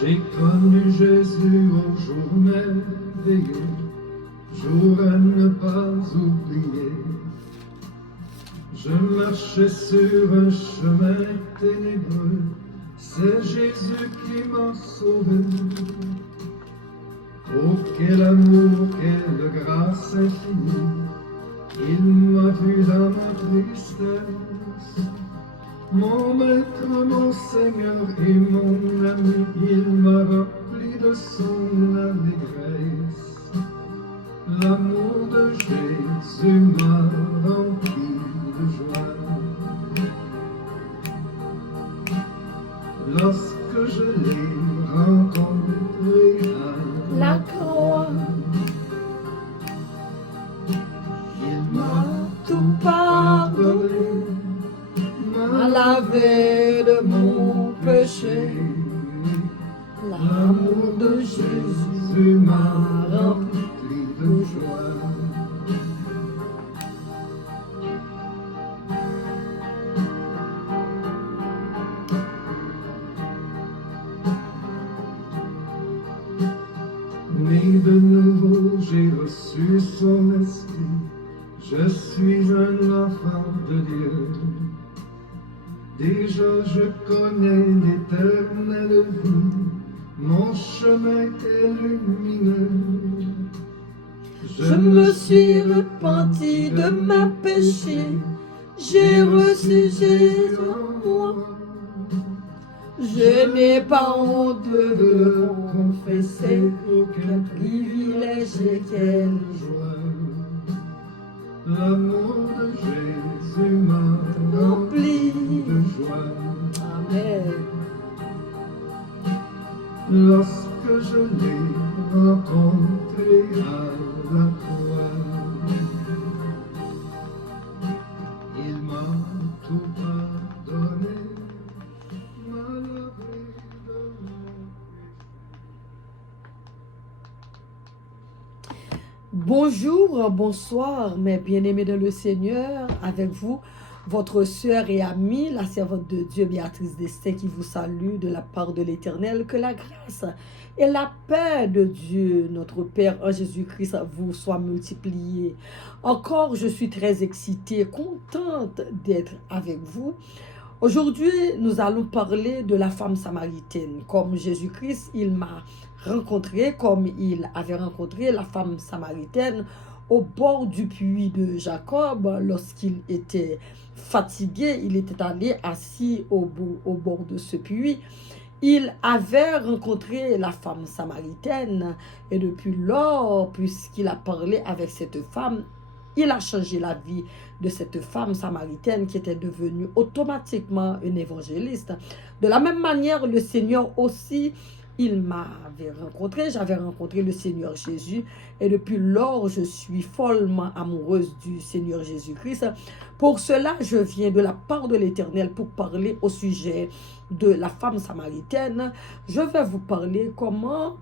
J'ai connu Jésus au jour merveilleux, jour à ne pas oublier. Je marchais sur un chemin ténébreux, c'est Jésus qui m'a sauvé. Oh, quel amour, quelle grâce infinie, il m'a vu dans ma tristesse. Mon maître, mon Seigneur et mon ami, il m'a rempli de son allégresse. L'amour de Jésus m'a rempli de joie. Lorsque je l'ai rencontré à la croix, il m'a tout pardonné, m'a lavé de mon péché. L'amour de Jésus m'a rempli de joie. Né de nouveau, j'ai reçu son esprit. Je suis un enfant de Dieu. Déjà je connais l'éternelle vie. Mon chemin est lumineux. Je me suis repenti de ma péché. J'ai reçu Jésus en moi. Je n'ai pas honte de le confesser. Quel privilège et quelle joie. L'amour de Jésus m'a rempli de joie. Amen. Lorsque je l'ai rencontré à la croix, il m'a tout pardonné, m'a lavé de mon péché. Bonjour, bonsoir, mes bien-aimés dans le Seigneur, avec vous, votre sœur et amie, la servante de Dieu, Béatrice Destin, qui vous salue de la part de l'Éternel. Que la grâce et la paix de Dieu, notre Père en Jésus-Christ, vous soient multipliées. Encore, je suis très excitée, contente d'être avec vous. Aujourd'hui, nous allons parler de la femme samaritaine. Comme Jésus-Christ, il m'a rencontré, comme il avait rencontré la femme samaritaine au bord du puits de Jacob. Lorsqu'il était fatigué, il était allé assis au bord de ce puits. Il avait rencontré la femme samaritaine et depuis lors, puisqu'il a parlé avec cette femme, il a changé la vie de cette femme samaritaine qui était devenue automatiquement une évangéliste. De la même manière, le Seigneur aussi, il m'avait rencontré, j'avais rencontré le Seigneur Jésus et depuis lors, je suis follement amoureuse du Seigneur Jésus-Christ. Pour cela, je viens de la part de l'Éternel pour parler au sujet de la femme samaritaine. Je vais vous parler comment,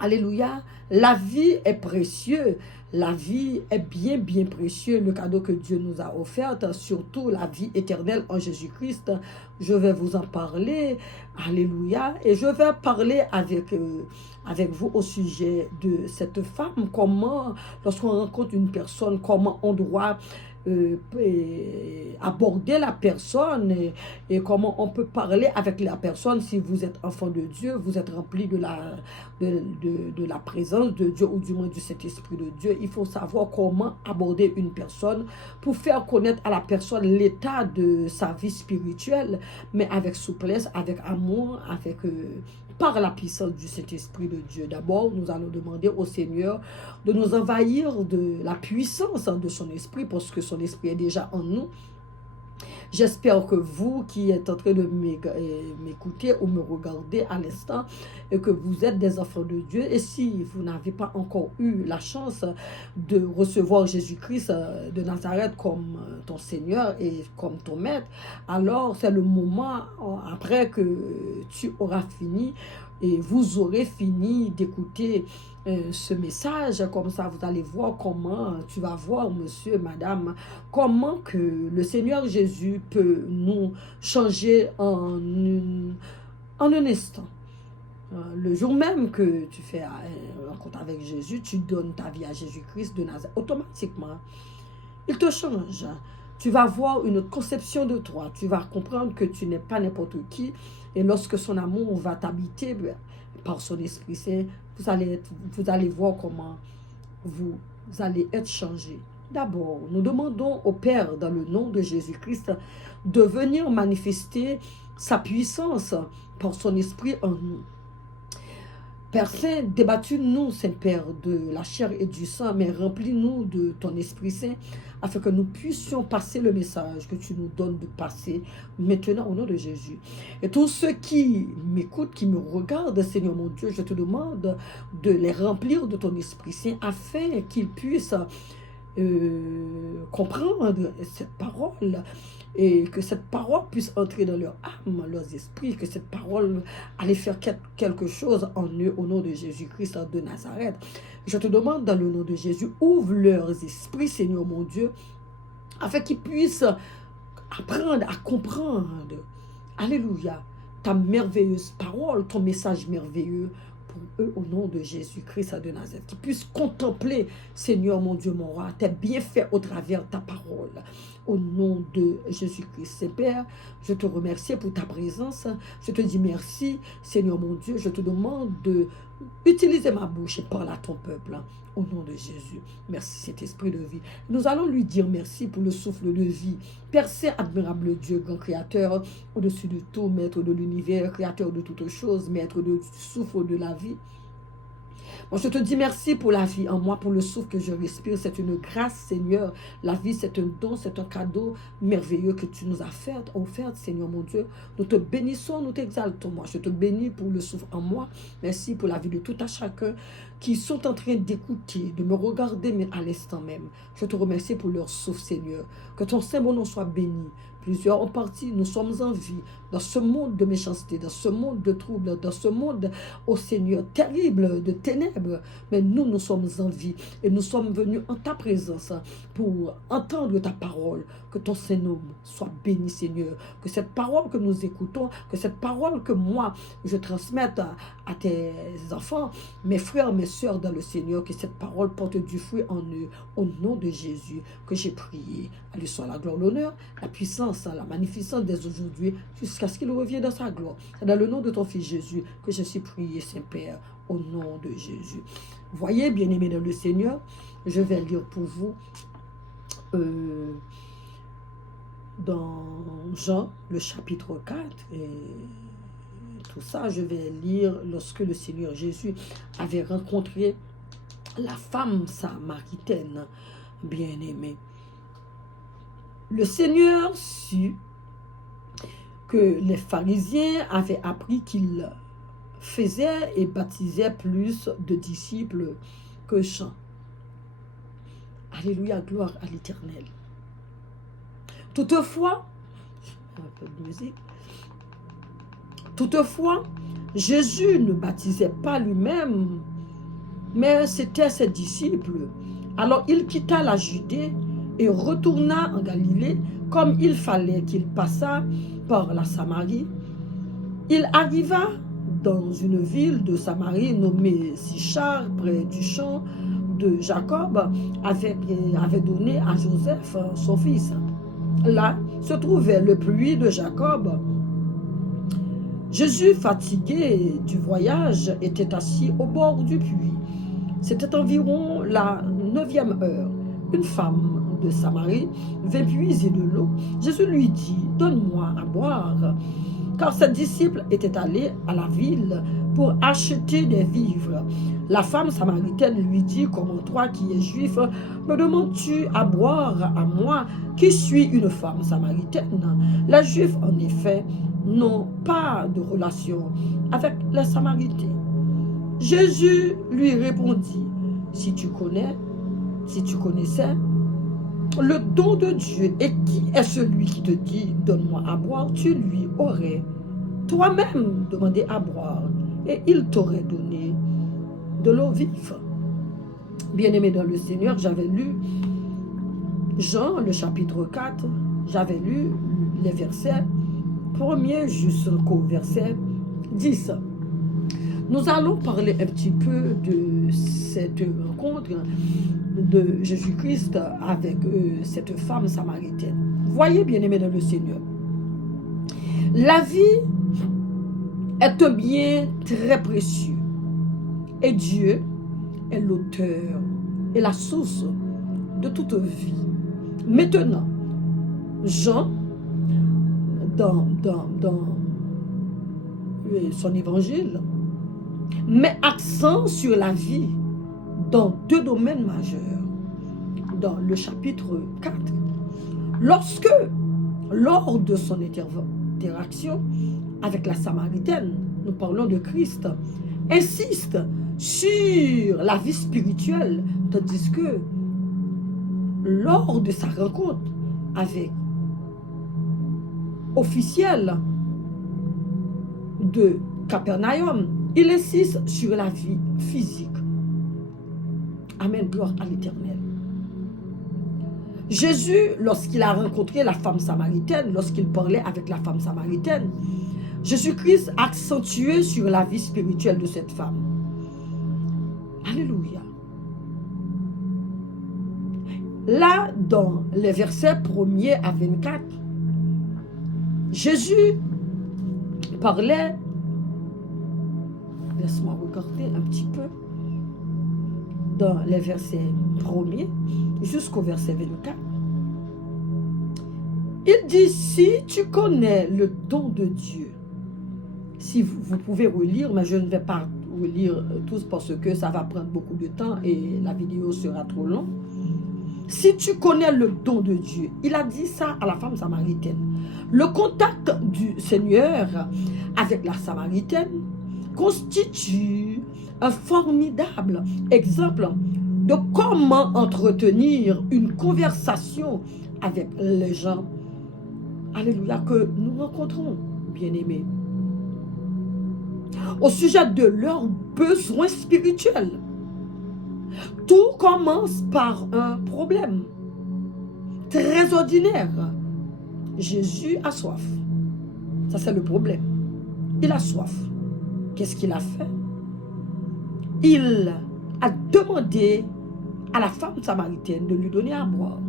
alléluia, la vie est précieuse. La vie est bien, bien précieux, le cadeau que Dieu nous a offert, surtout la vie éternelle en Jésus-Christ. Je vais vous en parler, alléluia, et je vais parler avec vous au sujet de cette femme, comment, lorsqu'on rencontre une personne, comment on doit aborder la personne et comment on peut parler avec la personne. Si vous êtes enfant de Dieu, vous êtes rempli de la présence de Dieu ou du moins du Saint-Esprit de Dieu. Il faut savoir comment aborder une personne pour faire connaître à la personne l'état de sa vie spirituelle, mais avec souplesse, avec amour, avec par la puissance du Saint-Esprit de Dieu. D'abord, nous allons demander au Seigneur de nous envahir de la puissance de son esprit, parce que son esprit est déjà en nous. J'espère que vous qui êtes en train de m'écouter ou me regarder à l'instant, et que vous êtes des enfants de Dieu. Et si vous n'avez pas encore eu la chance de recevoir Jésus-Christ de Nazareth comme ton Seigneur et comme ton Maître, alors c'est le moment, après que tu auras fini, et vous aurez fini d'écouter ce message, comme ça vous allez voir comment, tu vas voir monsieur, madame, comment que le Seigneur Jésus peut nous changer en un instant. le jour même que tu fais un rencontre avec Jésus, tu donnes ta vie à Jésus-Christ de Nazareth, automatiquement, il te change. Tu vas avoir une autre conception de toi. Tu vas comprendre que tu n'es pas n'importe qui. Et lorsque son amour va t'habiter par son Esprit Saint, vous allez voir comment vous allez être changé. D'abord, nous demandons au Père, dans le nom de Jésus-Christ, de venir manifester sa puissance par son Esprit en nous. Père Saint, débattus-nous, Saint-Père, de la chair et du sang, mais remplis-nous de ton Esprit Saint, afin que nous puissions passer le message que tu nous donnes de passer maintenant au nom de Jésus. Et tous ceux qui m'écoutent, qui me regardent, Seigneur mon Dieu, je te demande de les remplir de ton Esprit Saint, afin qu'ils puissent comprendre cette parole, et que cette parole puisse entrer dans leur âme, leurs esprits, que cette parole allait faire quelque chose en eux au nom de Jésus-Christ de Nazareth. Je te demande dans le nom de Jésus, ouvre leurs esprits, Seigneur mon Dieu, afin qu'ils puissent apprendre à comprendre, alléluia, ta merveilleuse parole, ton message merveilleux pour eux au nom de Jésus-Christ de Nazareth, qu'ils puissent contempler, Seigneur mon Dieu, mon roi, tes bienfaits au travers ta parole. Au nom de Jésus-Christ, Saint-Père, je te remercie pour ta présence. Je te dis merci, Seigneur mon Dieu. Je te demande de utiliser ma bouche et parler à ton peuple. Au nom de Jésus. Merci, cet esprit de vie. Nous allons lui dire merci pour le souffle de vie. Père Saint, admirable Dieu, grand créateur, au-dessus de tout, maître de l'univers, créateur de toutes choses, maître du souffle de la vie. Bon, je te dis merci pour la vie en moi, pour le souffle que je respire. C'est une grâce, Seigneur. La vie, c'est un don, c'est un cadeau merveilleux que tu nous as offert, Seigneur mon Dieu. Nous te bénissons, nous t'exaltons, moi. Je te bénis pour le souffle en moi. Merci pour la vie de tout à chacun qui sont en train d'écouter, de me regarder, mais à l'instant même. Je te remercie pour leur souffle, Seigneur. Que ton Saint nom soit béni. Plusieurs ont parti, nous sommes en vie, dans ce monde de méchanceté, dans ce monde de troubles, dans ce monde, ô Seigneur, terrible, de ténèbres. Mais nous sommes en vie et nous sommes venus en ta présence pour entendre ta parole. Que ton Saint-Nom soit béni, Seigneur. Que cette parole que nous écoutons, que cette parole que moi, je transmette à tes enfants, mes frères, mes sœurs dans le Seigneur, que cette parole porte du fruit en eux. Au nom de Jésus que j'ai prié. À lui soit la gloire, l'honneur, la puissance, la magnificence dès aujourd'hui, jusqu'à ce qu'il revienne dans sa gloire. C'est dans le nom de ton Fils Jésus que je suis prié, Saint-Père, au nom de Jésus. Voyez, bien-aimés dans le Seigneur, je vais lire pour vous dans Jean, le chapitre 4, et tout ça, je vais lire lorsque le Seigneur Jésus avait rencontré la femme samaritaine, bien-aimée. Le Seigneur sut que les pharisiens avaient appris qu'il faisait et baptisait plus de disciples que Jean. Alléluia, gloire à l'Éternel. Toutefois, un peu de musique. Toutefois, Jésus ne baptisait pas lui-même, mais c'était ses disciples. Alors il quitta la Judée et retourna en Galilée, comme il fallait qu'il passât par la Samarie. Il arriva dans une ville de Samarie nommée Sichar, près du champ de Jacob, avait donné à Joseph son fils. Là se trouvait le puits de Jacob. Jésus, fatigué du voyage, était assis au bord du puits. C'était environ la 9e heure. Une femme de Samarie vint puiser de l'eau. Jésus lui dit, « Donne-moi à boire. » Car ses disciples étaient allés à la ville pour acheter des vivres. La femme samaritaine lui dit, « Comment toi qui es juif, me demandes-tu à boire à moi qui suis une femme samaritaine? » Les Juifs, en effet, n'ont pas de relation avec les Samaritains. Jésus lui répondit, « Si tu connaissais le don de Dieu, et qui est celui qui te dit, donne-moi à boire, tu lui aurais toi-même demandé à boire, et il t'aurait donné de l'eau vive. » Bien-aimé dans le Seigneur, j'avais lu Jean, le chapitre 4, j'avais lu les versets 1er jusqu'au verset 10. Nous allons parler un petit peu de cette rencontre de Jésus-Christ avec cette femme samaritaine. Voyez, bien-aimés dans le Seigneur, la vie est un bien très précieux et Dieu est l'auteur et la source de toute vie. Maintenant, Jean, dans son évangile, met accent sur la vie dans deux domaines majeurs. Dans le chapitre 4, lors de son interaction avec la Samaritaine, nous parlons de Christ, insiste sur la vie spirituelle, tandis que lors de sa rencontre avec officiel de Capernaum, il insiste sur la vie physique. Amen, gloire à l'Éternel. Jésus, lorsqu'il a rencontré la femme samaritaine, lorsqu'il parlait avec la femme samaritaine, Jésus-Christ accentuait sur la vie spirituelle de cette femme. Alléluia. Là, dans les versets 1er à 24, Jésus parlait, laisse-moi regarder un petit peu, dans les versets 1er jusqu'au verset 24. Il dit, si tu connais le don de Dieu, si vous pouvez relire, mais je ne vais pas relire tous parce que ça va prendre beaucoup de temps et la vidéo sera trop longue. Si tu connais le don de Dieu, il a dit ça à la femme samaritaine. Le contact du Seigneur avec la Samaritaine constitue un formidable exemple de comment entretenir une conversation avec les gens, alléluia, que nous rencontrons, bien-aimés, au sujet de leurs besoins spirituels. Tout commence par un problème très ordinaire. Jésus a soif. Ça, c'est le problème. Il a soif. Qu'est-ce qu'il a fait? Il a demandé à la femme samaritaine de lui donner à boire.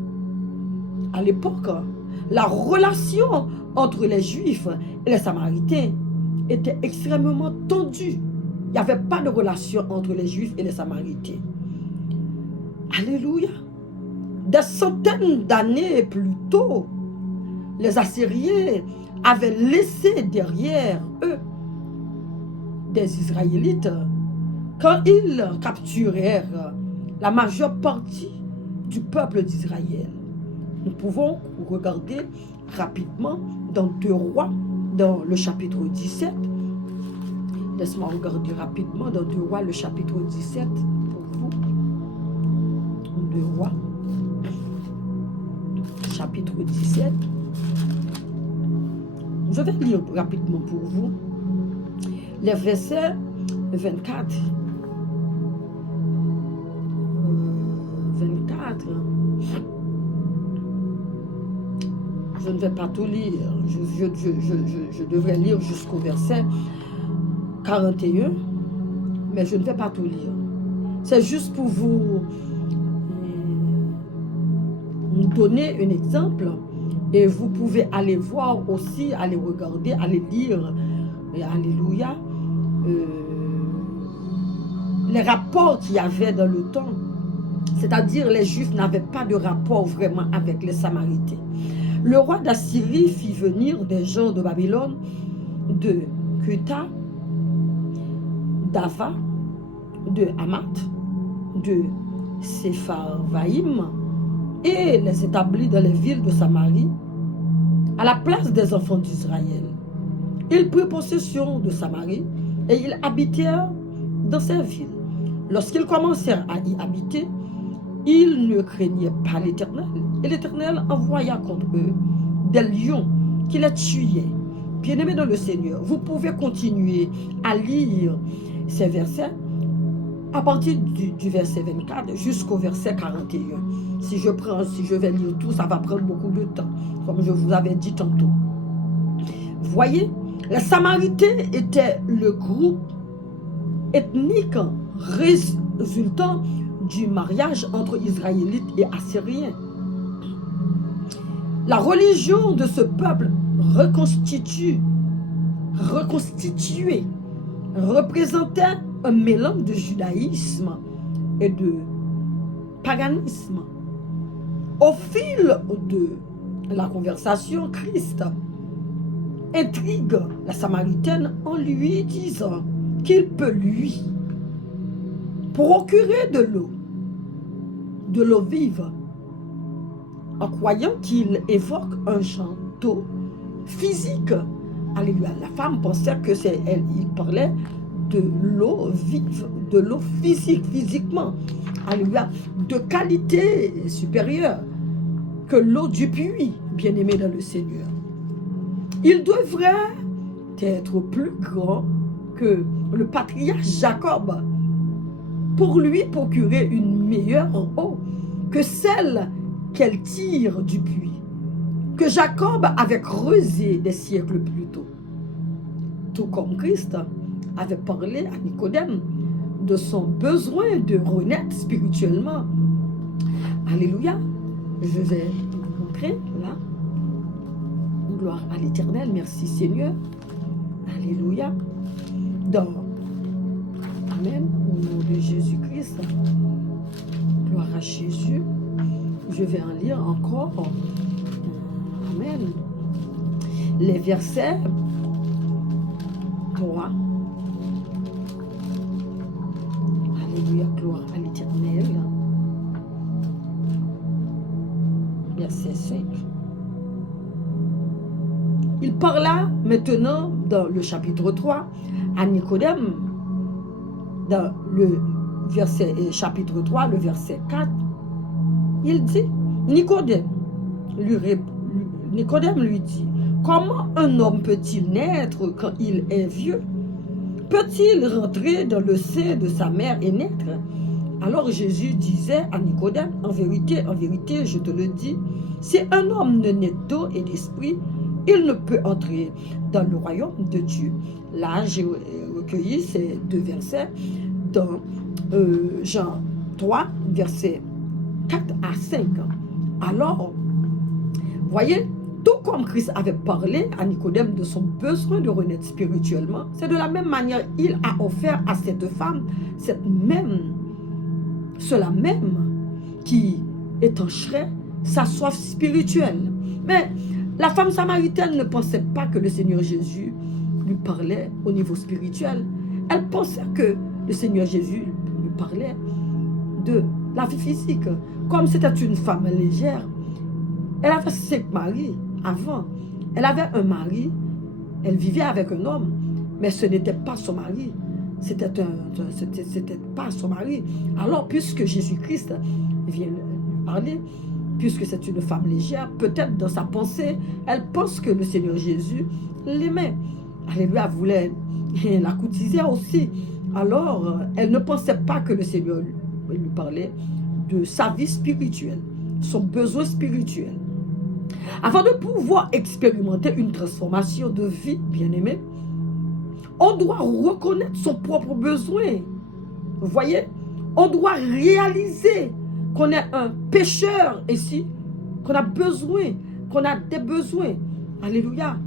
À l'époque, la relation entre les Juifs et les Samaritains était extrêmement tendue. Il n'y avait pas de relation entre les Juifs et les Samaritains. Alléluia. Des centaines d'années plus tôt, les Assyriens avaient laissé derrière eux des Israélites quand ils capturèrent la majeure partie du peuple d'Israël. Nous pouvons regarder rapidement dans 2 Rois, dans le chapitre 17. Laisse-moi regarder rapidement dans 2 Rois, le chapitre 17 pour vous. 2 Rois, chapitre 17. Je vais lire rapidement pour vous les versets 24. 24. Je ne vais pas tout lire. Je devrais lire jusqu'au verset 41, mais je ne vais pas tout lire. C'est juste pour vous donner un exemple et vous pouvez aller voir aussi, aller regarder, aller lire, et alléluia, les rapports qu'il y avait dans le temps. C'est-à-dire les Juifs n'avaient pas de rapport vraiment avec les Samaritains. Le roi d'Assyrie fit venir des gens de Babylone, de Cuta, d'Ava, de Hamath, de Sepharvaïm, et les établit dans les villes de Samarie, à la place des enfants d'Israël. Ils prirent possession de Samarie, et ils habitèrent dans ces villes. Lorsqu'ils commencèrent à y habiter, ils ne craignaient pas l'Éternel, et l'Éternel envoya contre eux des lions qui les tuaient. Bien-aimés dans le Seigneur, vous pouvez continuer à lire ces versets à partir du verset 24 jusqu'au verset 41. Si je vais lire tout, ça va prendre beaucoup de temps, comme je vous avais dit tantôt. Voyez, les Samaritains étaient le groupe ethnique résultant du mariage entre Israélites et Assyriens. La religion de ce peuple reconstituée représentait un mélange de judaïsme et de paganisme. Au fil de la conversation, Christ intrigue la Samaritaine en lui disant qu'il peut lui procurer de l'eau vive, en croyant qu'il évoque un champ d'eau physique. Alléluia. La femme pensait que c'est elle, il parlait de l'eau vive, de l'eau physique, physiquement. Alléluia. De qualité supérieure que l'eau du puits, bien-aimé dans le Seigneur. Il devrait être plus grand que le patriarche Jacob pour lui procurer une meilleure eau que celle qu'elle tire du puits, que Jacob avait creusé des siècles plus tôt. Tout comme Christ avait parlé à Nicodème de son besoin de renaître spirituellement. Alléluia. Je vais vous montrer là. Gloire à l'Éternel. Merci Seigneur. Alléluia. Dans Amen. Au nom de Jésus-Christ. Gloire à Jésus. Je vais en lire encore. Amen. Les versets 3. Alléluia. Gloire à l'Éternel. Verset 5. Il parla maintenant dans le chapitre 3 à Nicodème, dans le chapitre 3, le verset 4. Il dit, Nicodème lui dit, comment un homme peut-il naître quand il est vieux? Peut-il rentrer dans le sein de sa mère et naître? Alors Jésus disait à Nicodème, en vérité, je te le dis, si un homme ne naît d'eau et d'esprit, il ne peut entrer dans le royaume de Dieu. Là, j'ai recueilli ces deux versets dans Jean 3, versets 4 à 5. Alors, voyez, tout comme Christ avait parlé à Nicodème de son besoin de renaître spirituellement, c'est de la même manière il a offert à cette femme cela même qui étancherait sa soif spirituelle. Mais la femme samaritaine ne pensait pas que le Seigneur Jésus lui parlait au niveau spirituel. Elle pensait que le Seigneur Jésus lui parlait de la vie physique. Comme c'était une femme légère, elle avait 5 maris avant. Elle avait un mari, elle vivait avec un homme, mais ce n'était pas son mari. C'était pas son mari. Alors, puisque Jésus-Christ vient lui parler, puisque c'est une femme légère, peut-être dans sa pensée, elle pense que le Seigneur Jésus l'aimait. Alléluia, voulait la courtiser aussi. Alors, elle ne pensait pas que le Seigneur lui parlait de sa vie spirituelle, son besoin spirituel. Avant de pouvoir expérimenter une transformation de vie, bien-aimé, on doit reconnaître son propre besoin. Vous voyez, on doit réaliser qu'on est un pécheur ici, qu'on a besoin, qu'on a des besoins. Alléluia.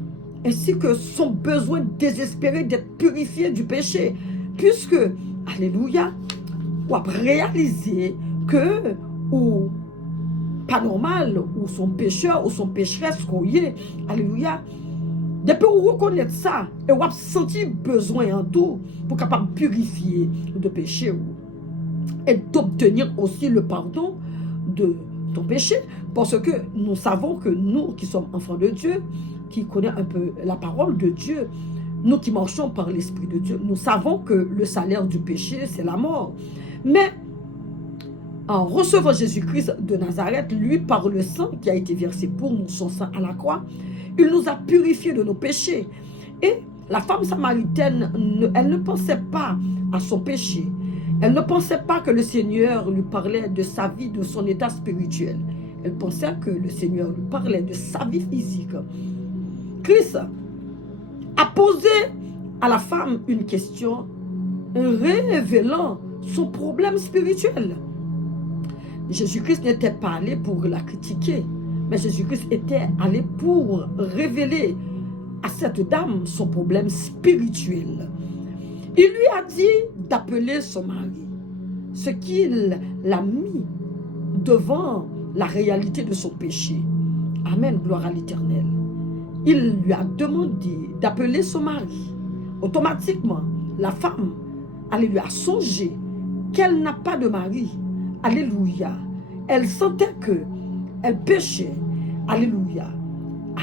Ainsi que son besoin désespéré d'être purifié du péché. Puisque, alléluia, on a réalisé que, ou pas normal, ou son pécheur, ou son pécheresse, qu'on y est, alléluia. Depuis qu'on reconnaît ça, et on a senti besoin en tout pour capable purifier de péché et d'obtenir aussi le pardon de ton péché. Parce que nous savons que nous qui sommes enfants de Dieu, qui connaissons un peu la parole de Dieu, nous qui marchons par l'Esprit de Dieu, nous savons que le salaire du péché, c'est la mort. Mais en recevant Jésus-Christ de Nazareth, lui, par le sang qui a été versé pour nous, son sang à la croix, il nous a purifiés de nos péchés. Et la femme samaritaine, elle ne pensait pas à son péché. Elle ne pensait pas que le Seigneur lui parlait de sa vie, de son état spirituel. Elle pensait que le Seigneur lui parlait de sa vie physique. Christ a posé à la femme une question révélant son problème spirituel. Jésus-Christ n'était pas allé pour la critiquer, mais Jésus-Christ était allé pour révéler à cette dame son problème spirituel. Il lui a dit d'appeler son mari, ce qu'il l'a mis devant la réalité de son péché. Amen, gloire à l'Éternel. Il lui a demandé d'appeler son mari. Automatiquement, la femme, elle lui a songé qu'elle n'a pas de mari. Alléluia. Elle sentait que elle péchait. Alléluia.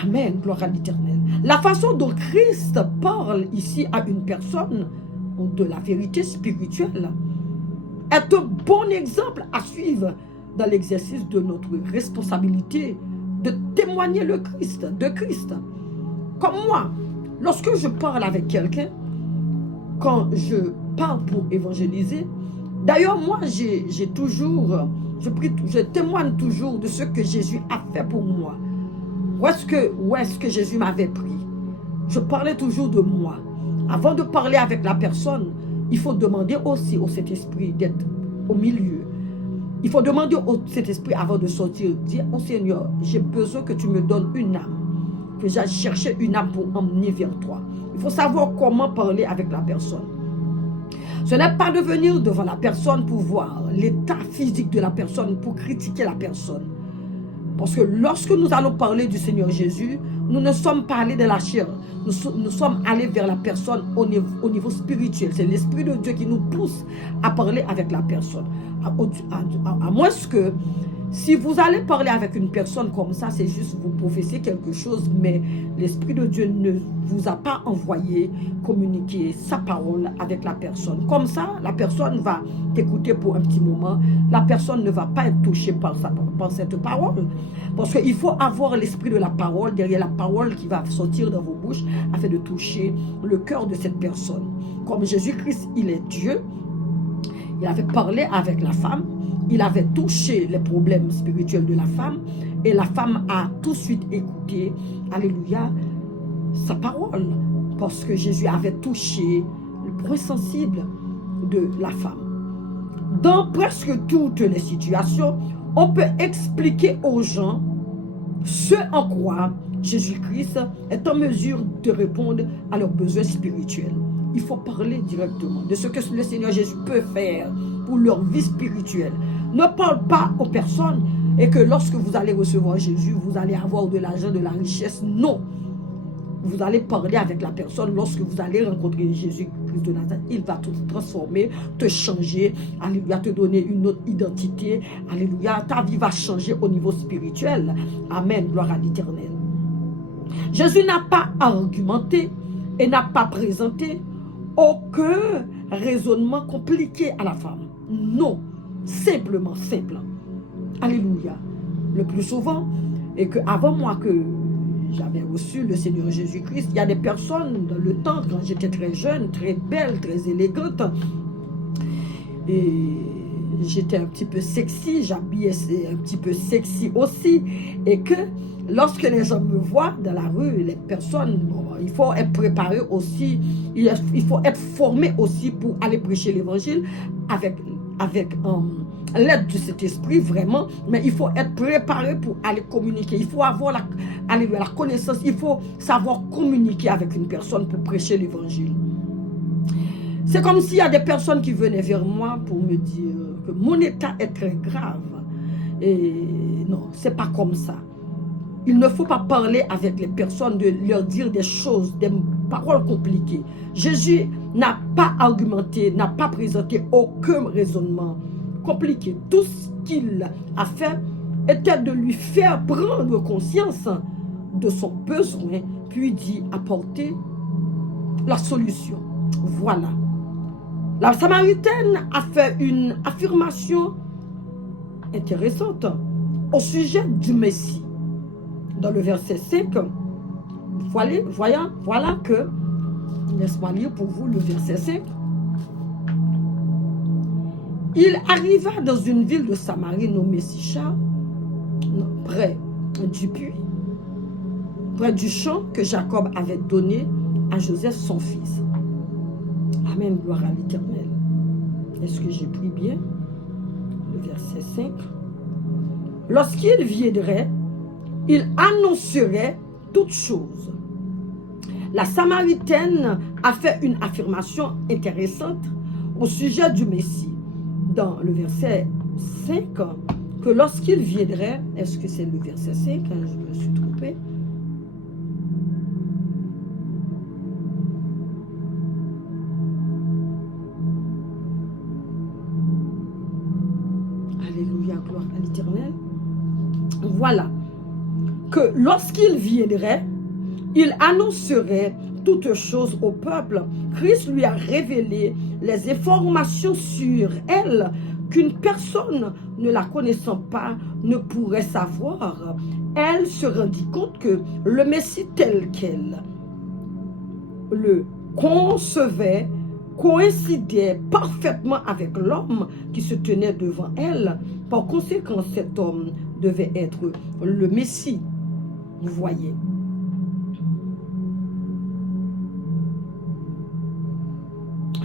Amen, gloire à l'Éternel. La façon dont Christ parle ici à une personne de la vérité spirituelle est un bon exemple à suivre dans l'exercice de notre responsabilité de témoigner le Christ, de Christ. Comme moi, lorsque je parle avec quelqu'un, quand je parle pour évangéliser, d'ailleurs moi je témoigne toujours de ce que Jésus a fait pour moi. Où est-ce que Jésus m'avait pris? Je parlais toujours de moi. Avant de parler avec la personne, il faut demander aussi au Saint-Esprit d'être au milieu. Il faut demander au Saint-Esprit avant de sortir, dire au Seigneur, j'ai besoin que tu me donnes une âme, que j'aille chercher une âme pour emmener vers toi. Il faut savoir comment parler avec la personne. Ce n'est pas de venir devant la personne pour voir l'état physique de la personne, pour critiquer la personne. Parce que lorsque nous allons parler du Seigneur Jésus, nous ne sommes pas allés de la chair. Nous sommes allés vers la personne au niveau spirituel. C'est l'Esprit de Dieu qui nous pousse à parler avec la personne. À moins que si vous allez parler avec une personne comme ça, c'est juste vous professez quelque chose, mais l'Esprit de Dieu ne vous a pas envoyé communiquer sa parole avec la personne. Comme ça, la personne va t'écouter pour un petit moment. La personne ne va pas être touchée par cette parole. Parce qu'il faut avoir l'esprit de la parole, derrière la parole qui va sortir dans vos bouches, afin de toucher le cœur de cette personne. Comme Jésus-Christ, il est Dieu, il avait parlé avec la femme, il avait touché les problèmes spirituels de la femme, et la femme a tout de suite écouté, alléluia, sa parole, parce que Jésus avait touché le point sensible de la femme. Dans presque toutes les situations, on peut expliquer aux gens ce en quoi Jésus-Christ est en mesure de répondre à leurs besoins spirituels. Il faut parler directement de ce que le Seigneur Jésus peut faire pour leur vie spirituelle. Ne parle pas aux personnes et que lorsque vous allez recevoir Jésus, vous allez avoir de l'argent, de la richesse. Non. Vous allez parler avec la personne lorsque vous allez rencontrer Jésus-Christ de Nazareth. Il va te transformer, te changer. Alléluia, te donner une autre identité. Alléluia, ta vie va changer au niveau spirituel. Amen, gloire à l'Éternel. Jésus n'a pas argumenté et n'a pas présenté aucun raisonnement compliqué à la femme. Non, simplement simple. Alléluia. Le plus souvent, et que avant moi que j'avais reçu le Seigneur Jésus-Christ, il y a des personnes dans le temps, quand j'étais très jeune, très belle, très élégante, et j'étais un petit peu sexy, j'habillais un petit peu sexy aussi, et que lorsque les gens me voient dans la rue, les personnes, bon, il faut être préparé aussi, il faut être formé aussi pour aller prêcher l'évangile avec l'aide de cet esprit, vraiment, mais il faut être préparé pour aller communiquer. Il faut avoir la connaissance, il faut savoir communiquer avec une personne pour prêcher l'évangile. C'est comme s'il y a des personnes qui venaient vers moi pour me dire que mon état est très grave. Et non, c'est pas comme ça. Il ne faut pas parler avec les personnes, de leur dire des choses, des paroles compliquées. Jésus n'a pas argumenté, n'a pas présenté aucun raisonnement compliqué. Tout ce qu'il a fait était de lui faire prendre conscience de son besoin, puis d'y apporter la solution. Voilà. La Samaritaine a fait une affirmation intéressante au sujet du Messie. Dans le verset 5, voilà que, laisse-moi lire pour vous le verset 5. Il arriva dans une ville de Samarie nommée Sichar, près du puits, près du champ que Jacob avait donné à Joseph son fils. Amen. Amen, gloire à l'Éternel. Est-ce que j'ai pris bien? Le verset 5. Lorsqu'il viendrait, il annoncerait toutes choses. La Samaritaine a fait une affirmation intéressante au sujet du Messie. Dans le verset 5, que lorsqu'il viendrait, est-ce que c'est le verset 5? Je me suis trompée. Alléluia, gloire à l'Éternel. Voilà, que lorsqu'il viendrait, il annoncerait toutes choses au peuple. Christ lui a révélé les informations sur elle qu'une personne ne la connaissant pas ne pourrait savoir. Elle se rendit compte que le Messie tel qu'elle le concevait coïncidait parfaitement avec l'homme qui se tenait devant elle. Par conséquent, cet homme devait être le Messie. Vous voyez.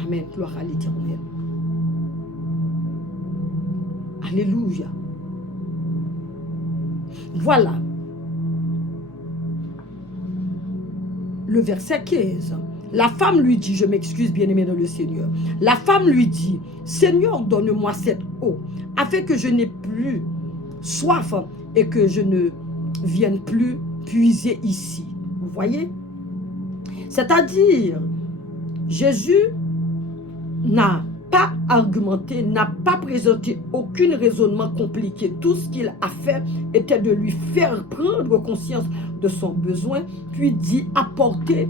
Amen, gloire à l'Éternel. Alléluia. Voilà. Le verset 15. La femme lui dit, je m'excuse bien-aimé dans le Seigneur. La femme lui dit, Seigneur, donne-moi cette eau, afin que je n'ai plus soif et que je ne vienne plus puiser ici. Vous voyez? C'est-à-dire, Jésus n'a pas argumenté, n'a pas présenté aucun raisonnement compliqué. Tout ce qu'il a fait était de lui faire prendre conscience de son besoin, puis d'y apporter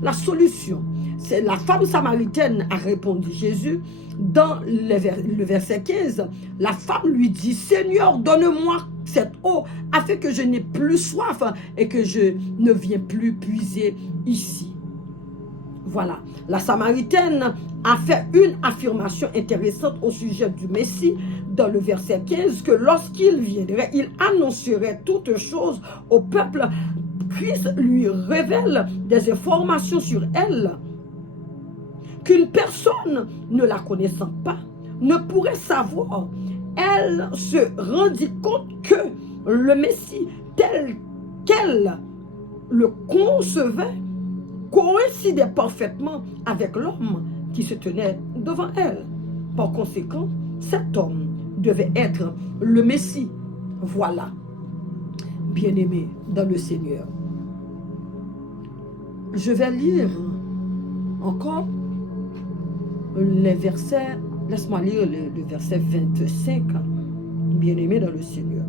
la solution. C'est la femme samaritaine a répondu Jésus dans le verset 15. La femme lui dit, Seigneur, donne-moi cette eau afin que je n'ai plus soif et que je ne viens plus puiser ici. Voilà, la Samaritaine a fait une affirmation intéressante au sujet du Messie dans le verset 15, que lorsqu'il viendrait, il annoncerait toutes choses au peuple. Christ lui révèle des informations sur elle qu'une personne ne la connaissant pas ne pourrait savoir. Elle se rendit compte que le Messie tel qu'elle le concevait coïncidait parfaitement avec l'homme qui se tenait devant elle. Par conséquent, cet homme devait être le Messie. Voilà, bien-aimé dans le Seigneur. Je vais lire encore les versets, laisse-moi lire le verset 25, bien-aimé dans le Seigneur.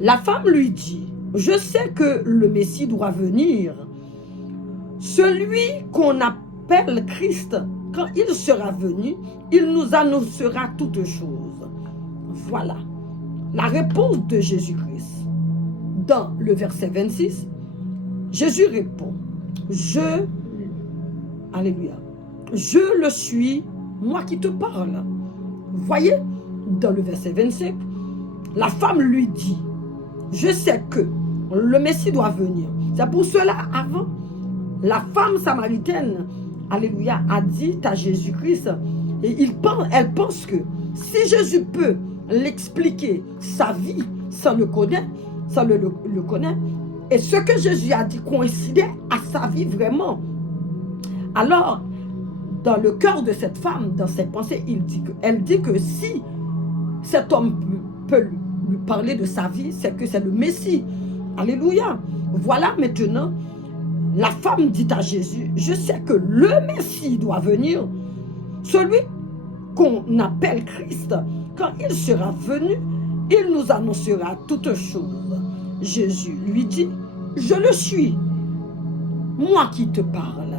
La femme lui dit, je sais que le Messie doit venir, celui qu'on appelle Christ. Quand il sera venu, il nous annoncera toutes choses. Voilà la réponse de Jésus-Christ. Dans le verset 26, Jésus répond, Alléluia, je le suis, moi qui te parle. Vous voyez, dans le verset 25, la femme lui dit, je sais que le Messie doit venir. C'est pour cela, avant, la femme samaritaine, alléluia, a dit à Jésus-Christ, et elle pense que si Jésus peut l'expliquer sa vie, ça le connaît, et ce que Jésus a dit coïncidait à sa vie vraiment. Alors, dans le cœur de cette femme, dans ses pensées, elle dit que si cet homme peut lui parler de sa vie, c'est que c'est le Messie. Alléluia. Voilà maintenant, la femme dit à Jésus, je sais que le Messie doit venir, celui qu'on appelle Christ. Quand il sera venu, il nous annoncera toutes choses. Jésus lui dit, je le suis, moi qui te parle.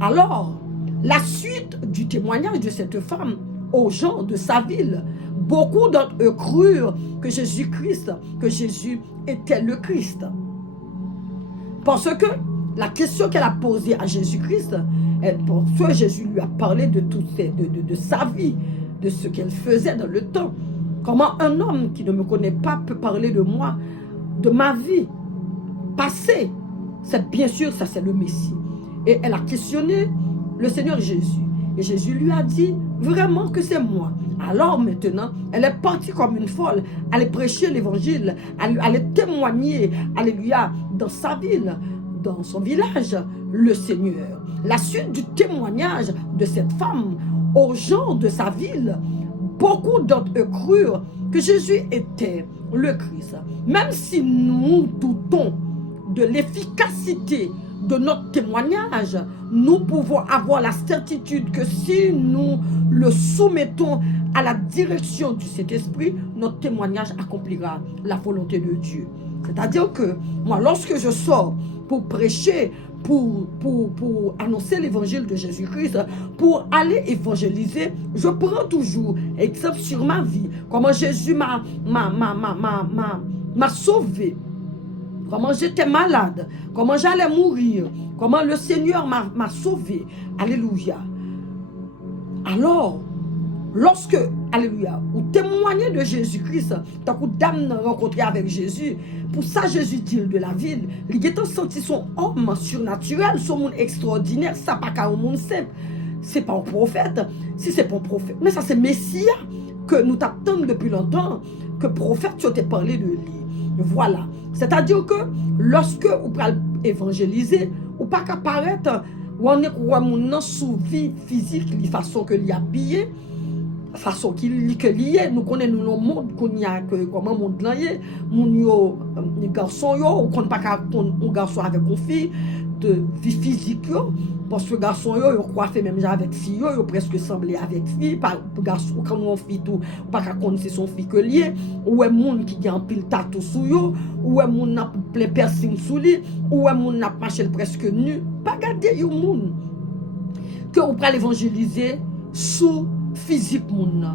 Alors, la suite du témoignage de cette femme aux gens de sa ville, beaucoup d'entre eux crurent que Jésus était le Christ. Parce que la question qu'elle a posée à Jésus-Christ, parce que Jésus lui a parlé de sa vie, de ce qu'elle faisait dans le temps. Comment un homme qui ne me connaît pas peut parler de moi, de ma vie passée? C'est bien sûr, ça c'est le Messie. Et elle a questionné le Seigneur Jésus. Et Jésus lui a dit, vraiment que c'est moi. Alors maintenant, elle est partie comme une folle. Elle allait prêcher l'évangile. Elle allait témoigner, alléluia, dans sa ville, dans son village, le Seigneur. La suite du témoignage de cette femme aux gens de sa ville, beaucoup d'entre eux crurent que Jésus était le Christ. Même si nous doutons de l'efficacité de notre témoignage, nous pouvons avoir la certitude que si nous le soumettons à la direction du Saint-Esprit, notre témoignage accomplira la volonté de Dieu. C'est-à-dire que moi, lorsque je sors pour prêcher, pour annoncer l'évangile de Jésus-Christ, pour aller évangéliser, je prends toujours exemple sur ma vie, comment Jésus m'a sauvé, comment j'étais malade, comment j'allais mourir, comment le Seigneur m'a sauvé. Alléluia. Alors, lorsque, alléluia, vous témoignez de Jésus-Christ, tant que dame rencontrée avec Jésus, pour ça Jésus dit de la ville, il a senti son homme surnaturel, son monde extraordinaire, ça pas qu'un monde simple. C'est pas un prophète, si c'est pas un prophète, mais ça c'est Messie que nous t'attendons depuis longtemps, que prophète tu t'es parlé de lui. Voilà. C'est-à-dire que lorsque vous pouvez évangéliser, ou pas qu'apparaître, ou on est quoi mon sous vie physique, de façon que l'y habillé, façon qu'il est, nous connaissons le monde qu'on y a que comment monde là est, mon yo garçon yo, on connaît pas un garçon avec une fille de vie physique yo, parce que garçon yo coiffé même avec fille yo presque semblé avec fille, par garçon quand on fille tout, pas qu'à connaître c'est son fille que lié, ou est monde qui a un pile tatou sous yo, ou est monde n'a plein piercing sous lui, ou est monde n'a marché presque nu, pas garder yo monde que on peut l'évangéliser sous physique moun.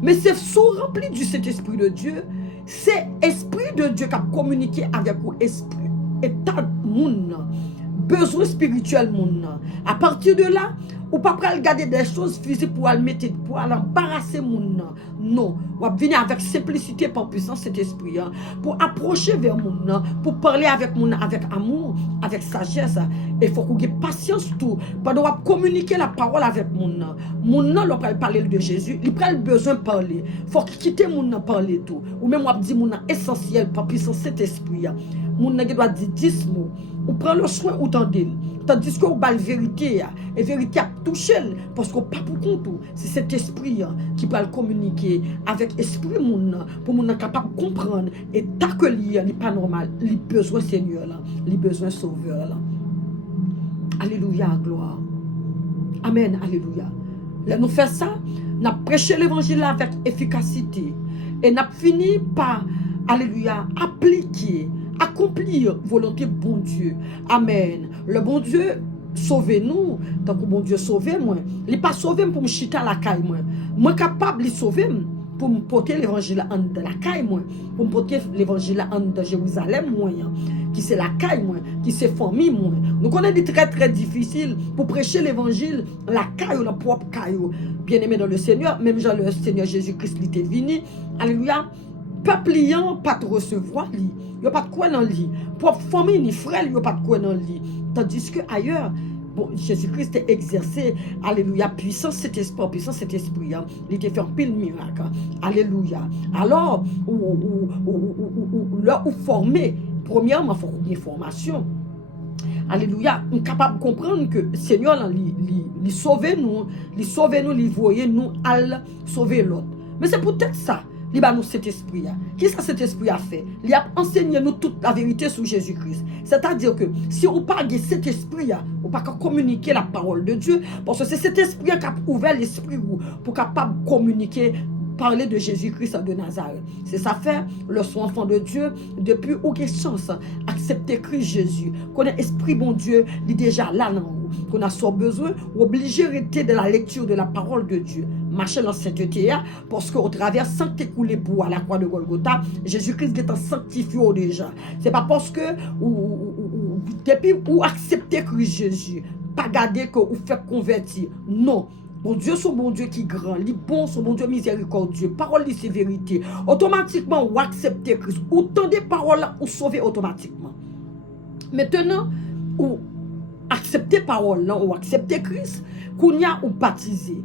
Mais c'est sous rempli du Saint-Esprit de Dieu, c'est Esprit de Dieu qui a communiqué avec vous, esprit, état moun, besoin spirituel moun. À partir de là, ou pas regarder des choses physiques pour aller mettre, pour aller embarrasser moun. Non, ou venir avec simplicité par puissance cet esprit, pour approcher vers moun, pour parler avec moun avec amour, avec sagesse. Il faut qu'on ait patience tout, pendant qu'on communiquer la parole avec moun. Moun nan l'on parler de Jésus, il prend le besoin de parler. Faut qu'il quitte moun parler tout. Ou même on dit moun essentiel par puissance cet esprit. Moun nan doit dire 10 mots. Ou prend le soin ou tendez. Tandis que vous avez la vérité, et vérité a touché, parce qu'on pas pour compte. C'est cet esprit qui peut communiquer avec l'esprit moun, pour moun capable de comprendre. Et tant que il n'est pas normal, il a besoin Seigneur, il a besoin Sauveur. Alléluia, gloire. Amen, alléluia. Là, nous faisons ça, nous prêchons l'évangile avec efficacité. Et nous fini par, alléluia, appliquer, accomplir volonté bon Dieu. Amen. Le bon Dieu, sauvez-nous. Tant que bon Dieu sauve moi. Il n'est pas sauvé pour me chiter à la caille moi. Moi capable de sauver pour me porter l'évangile de la caille moi. Pour me porter l'évangile de Jérusalem moi. Qui c'est la caille moi. Qui c'est famille moi. Nous connaissons des très très difficiles pour prêcher l'évangile la caille ou la propre caille. Bien aimé dans le Seigneur. Même Jean le Seigneur Jésus-Christ il était venu. Alléluia. Peuple ayant pas de recevoir lui, il n'y a pas de quoi dans lui. Propre famille ni frère, il n'y a pas de quoi dans lui. Tandis que ailleurs, bon, Jésus-Christ a exercé, alléluia, puissance cet esprit, il était fait un pile miracle. Alléluia. Alors, là où former, premièrement, il faut qu'il y ait formation. Alléluia, on est capable de comprendre que le Seigneur, il sauve nous, il voyait nous, à sauver l'autre. Mais c'est peut-être ça. Il a nous cet esprit. Qu'est-ce que cet esprit a fait? Il a enseigné nous toute la vérité sur Jésus-Christ. C'est-à-dire que si on parle de cet esprit, on ne peut pas communiquer la parole de Dieu. Parce que c'est cet esprit qui a ouvert l'esprit pour capable communiquer, parler de Jésus-Christ de Nazareth. C'est ça faire le son enfant de Dieu depuis aucune chance. Accepter Christ Jésus. Qu'on ait esprit bon Dieu, il est déjà là dans nous. Qu'on a son besoin, obligé de rester de la lecture de la parole de Dieu. Marcher dans cette sainteté, parce qu'au travers sancté coulé pour à la croix de Golgotha, Jésus-Christ est sanctifié déjà. C'est pas parce que depuis vous acceptez Christ Jésus, pas garder que vous faites convertir. Non. Bon Dieu, son bon Dieu qui est grand, il est bon, son bon Dieu miséricordieux, parole c'est vérité. Automatiquement, vous acceptez Christ. Vous tendez parole là, vous sauvez automatiquement. Maintenant, accepter parole là, ou accepter Christ, qu'on y a ou baptisé.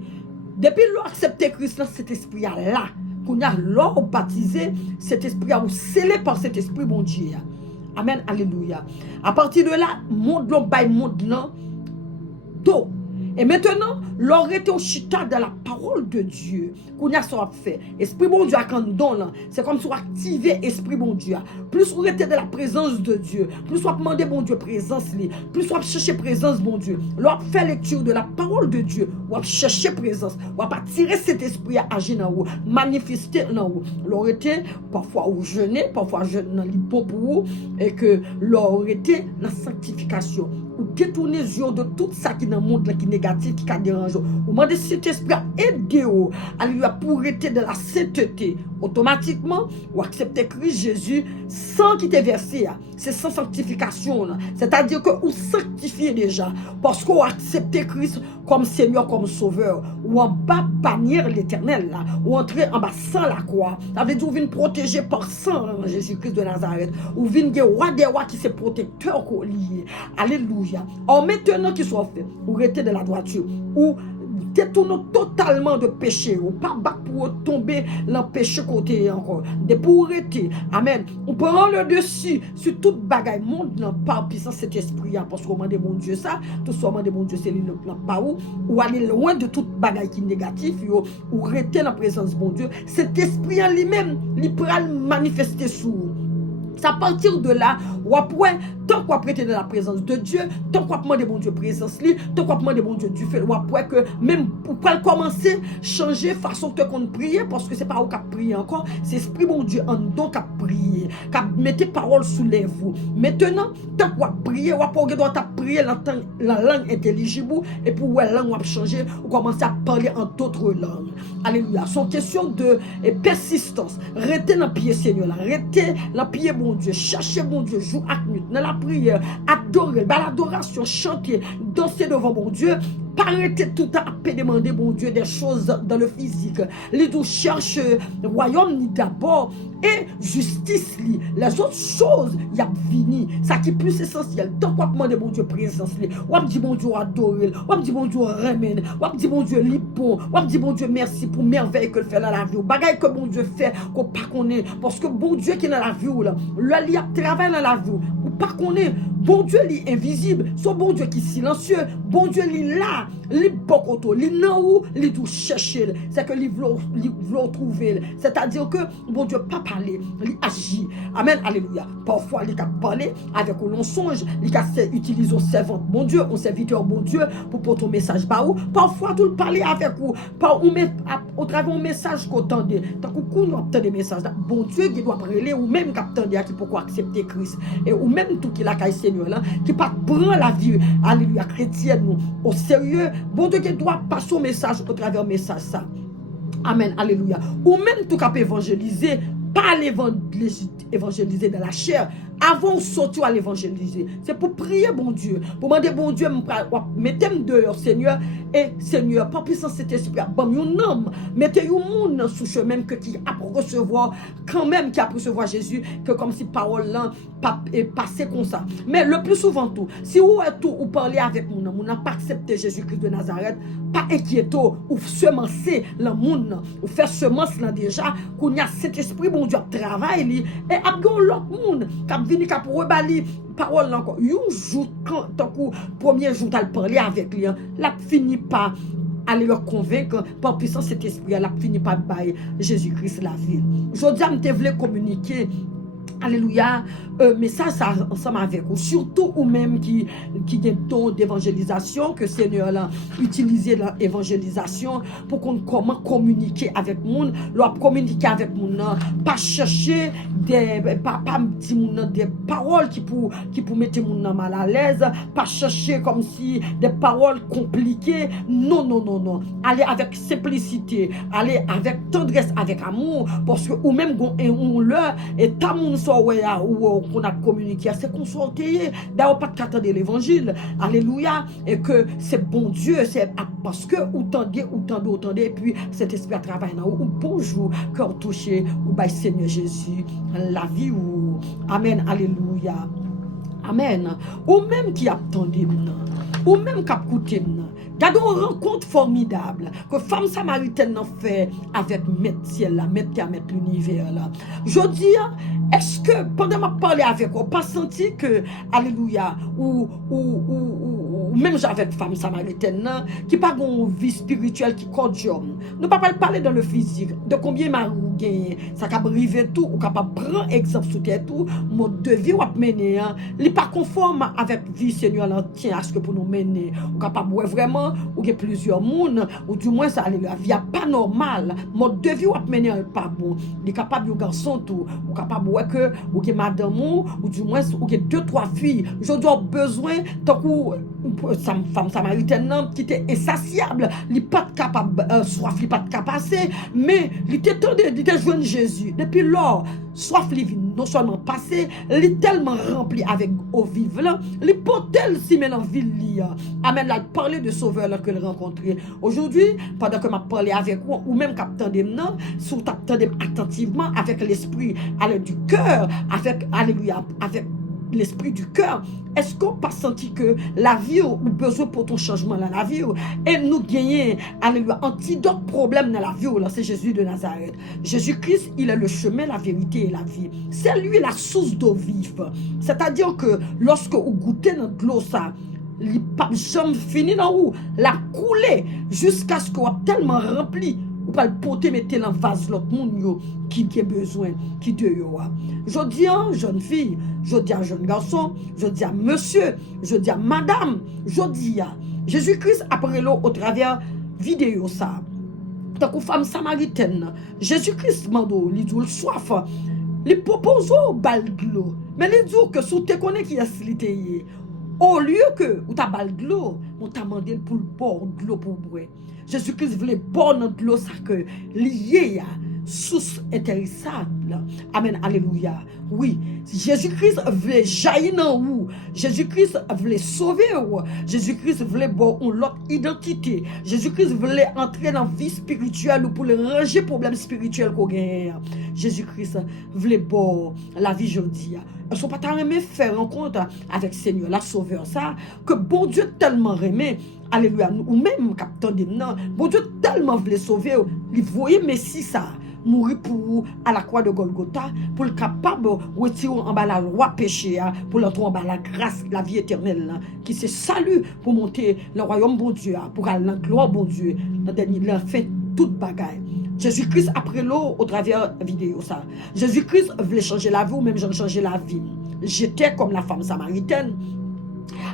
Depuis l'on accepter Christ là, cet esprit là, qu'on y a l'on baptisé, cet esprit a ou scellé par cet esprit bon Dieu. Amen, alléluia. À partir de là, monde l'on bail monde là, tout. Et maintenant, l'on était au chita de la parole de Dieu. Qu'on y a ça fait. Esprit bon Dieu a quand don, c'est comme si on activait esprit bon Dieu. Plus on était de la présence de Dieu, plus on demandé bon Dieu présence, plus on chercher présence bon Dieu. L'on fait lecture de la parole de Dieu, on chercher présence, on va tirer cet esprit à agir dans vous, manifester dans vous. L'on était parfois au jeûner, parfois dans l'hypo pour vous, et que l'on était dans la sanctification. Ou détourner les yeux de tout ça qui est dans le monde qui est négatif, qui est dérangeant. Ou demander cet esprit à aider à lui pour arrêter de la sainteté. Automatiquement, ou accepter Christ Jésus sans quitter versé. C'est sans sanctification. C'est-à-dire que vous sanctifiez déjà. Parce qu'on accepte Christ comme Seigneur, comme Sauveur. Ou en bas bannière l'éternel. Ou entrer en bas sans la croix. Ça veut dire que vous venez protéger par sang Jésus-Christ de Nazareth. Ou venez roi des rois qui c'est protecteur lié. Alléluia. En maintenant qu'il soit fait, ou arrêter de la droiture, ou détourner totalement de péché, ou pas battre pour tomber dans le péché côté encore, de pour arrêter, amen, on prend le dessus sur toute bagaille, monde n'a pas puissance cet esprit, parce qu'on demande mon Dieu ça, tout ce qu'on demande mon Dieu c'est le pas ou aller loin de toute bagaille qui est négatif, ou arrêter la présence de mon Dieu, cet esprit en lui-même, il peut manifester sous. C'est à partir de là, ou après, tant qu'on prêter de la présence de Dieu, tant qu'on demande mon Dieu présence, tant qu'on demande mon Dieu du fait, ou après que même pour commencer, changer façon que qu'on prie, parce que c'est pas où qu'on prie encore, c'est esprit mon Dieu en donc qu'à prier, qu'à mettre parole sous les vous. Maintenant, tant qu'on prier, ou après on doit prier la langue intelligible, et pour la langue on changer, ou commencer à parler en d'autres langues. Alléluia. C'est une question de persistance. Restez dans le pied Seigneur, restez dans le pied bon Dieu, cherchez bon Dieu, jour à nuit, dans la prière, adorer, l'adoration, chanter, danser devant mon Dieu. Pas arrêter tout à demander bon Dieu des choses dans le physique. Les deux cherchent le royaume d'abord et justice. Les autres choses, il y a fini. Ça qui est plus essentiel. Tant qu'on demande bon Dieu présence, on dit bon Dieu adorer, on dit bon Dieu remède, on dit bon Dieu bon, on dit bon Dieu merci pour merveille que le fait dans la vie. Bagaille que bon Dieu fait, qu'on pas connaît. Parce que bon Dieu qui est dans la vie, le lit travaille dans la vie, ou pas connaît. Bon Dieu est invisible, son bon Dieu qui est silencieux, bon Dieu est là, il est beaucoup, il est là où il doit chercher, c'est que il veut trouver, c'est-à-dire que bon Dieu pas parler, il agit. Amen, alléluia. Parfois il a parlé avec un mensonge, il a utilisé un servant bon Dieu, un serviteur bon Dieu pour porter un message par vous. Parfois tout parler avec vous, au travers un message qu'on entendait, tant que nous entend des messages, bon Dieu qui doit parler ou même qui attendait qui pourquoi accepter Christ et ou même tout qui l'a Seigneur là, qui pas prend la vie, alléluia, chrétienne nous au sérieux, bon Dieu qui doit passer au message au travers message ça. Amen, alléluia. Ou même tout cap évangéliser, pas l'évangéliser dans la chair, avant de sortir à l'évangéliser. C'est pour prier bon Dieu, pour demander bon Dieu, mettez-moi dehors Seigneur, et Seigneur, pas puissance cet esprit, bon, un homme, mettez un monde sous chemin que qui a pour recevoir, quand même qui a pour recevoir Jésus, que comme si parole là est passée comme ça. Mais le plus souvent tout, si vous êtes tout, ou parlez avec mon homme, vous n'avez pas accepté Jésus-Christ de Nazareth, pas inquiétez ou semencer le monde, ou faire semence là déjà, qu'on y a cet esprit bon Dieu travaille, et après l'autre monde, qui vient qui pour reballer parole encore. Un jour, quand premier jour, tu as parlé avec lui, là, fini par aller leur convaincre par puissance cet esprit, là, fini par bailler Jésus-Christ la vie. Aujourd'hui, je voulais communiquer. Alléluia, mais ça ensemble avec vous, surtout ou même qui a un don d'évangélisation, que Seigneur l'a utilisé dans l'évangélisation pour qu'on comment communiquer avec le monde, leur communiquer avec le monde, pas chercher des paroles qui pour mettre le monde mal à l'aise, pas chercher comme si des paroles compliquées, non, allez avec simplicité, allez avec tendresse, avec amour, parce que ou même on leur et ta monde soit ou qu'on a communiqué, c'est qu'on soit d'ailleurs pas de l'évangile, alléluia, et que c'est bon Dieu, c'est parce que ou tendez, et puis cet esprit travaille dans ou bonjour, cœur touché, ou by Seigneur Jésus, la vie ou amen, alléluia, amen, ou même qui attendait maintenant. ou même cap coûté. Gardons une rencontre formidable que femme samaritaine a fait avec Maître Ciel, la Maître qui a mettre l'univers là. Je dis, est-ce que pendant que je parlais avec vous, pas senti que, alléluia, ou même avec femme samaritaine qui n'a pas une vie spirituelle qui conditionne. Nous ne pouvons pas parler dans le physique de combien marou gagné, ça peut arriver tout, ou capable prendre exemple sur terre tout, mode de vie ou mener, il n'est pas conforme avec vie Seigneur l'entien à ce que pour nous mener, ou capable vraiment ou il y a plusieurs monde ou du moins ça alléluia vie pas normal, mode de vie ou mener pas bon, il est capable de garçon tout, ou capable ouais que ou que madame ou du moins ou que deux trois filles, je dois besoin tant que femme samaritaine qui était insatiable, il pas capable soif, il pas capable passer, mais il était tendu, il était joindre Jésus depuis lors soif li non seulement passé, il est tellement rempli avec eau vive là, il potel si maintenant ville li. Amen, là parler de sauveur là que le rencontrer. Aujourd'hui, pendant que m'a parlé avec vous ou même qu'attendez non, sous t'attendez attentivement avec l'esprit, avec du cœur, avec alléluia, avec l'esprit du cœur, est-ce qu'on pas senti que la vie ou besoin pour ton changement dans la vie et nous gagner alléluia antidote problème dans la vie là, c'est Jésus de Nazareth. Jésus-Christ, il est le chemin, la vérité et la vie. C'est lui la source d'eau vive. C'est-à-dire que lorsque vous goûtez dans de l'eau ça, il pas jamais fini dans où la couler jusqu'à ce qu'on tellement rempli ou pas le porter mettre dans vase l'autre monde qui a besoin qui de yo. Je dis à jeune fille, je dis à jeune garçon, je dis à monsieur, je dis à madame, je dis à Jésus-Christ après l'eau au travers vidéo ça. Tant que femme samaritaine, Jésus-Christ mando li dit soif, li propose bal de l'eau. Mais li dit que sous te connais qui est slité. Au lieu que ou ta bal de l'eau, on t'a demandé pour le boire de l'eau pour boire. Jésus-Christ voulait boire de l'eau ça que lié à source intéressable. Amen, alléluia. Oui, Jésus-Christ voulait jaillir dans vous. Jésus-Christ voulait sauver vous. Jésus-Christ voulait boire une autre identité. Jésus-Christ voulait entrer dans la vie spirituelle pour le ranger problème spirituel qu'on gagne. Jésus-Christ voulait boire la vie aujourd'hui. Ils ne sont pas tellement faire rencontre avec le Seigneur, la Sauveur, ça, que bon Dieu tellement aimé, alléluia, ou même captain de non, bon Dieu tellement voulait sauver, il voyait Messie ça, mourir pour à la croix de Golgotha, pour le capable de retirer en bas la loi péché, pour l'entrer en bas la grâce, la vie éternelle, qui se salue pour monter le royaume bon Dieu, pour aller la gloire bon Dieu, il a fait toute bagaille. Jésus-Christ après l'eau au travers vidéo ça. Jésus-Christ voulait changer la vie ou même j'en changer la vie. J'étais comme la femme samaritaine.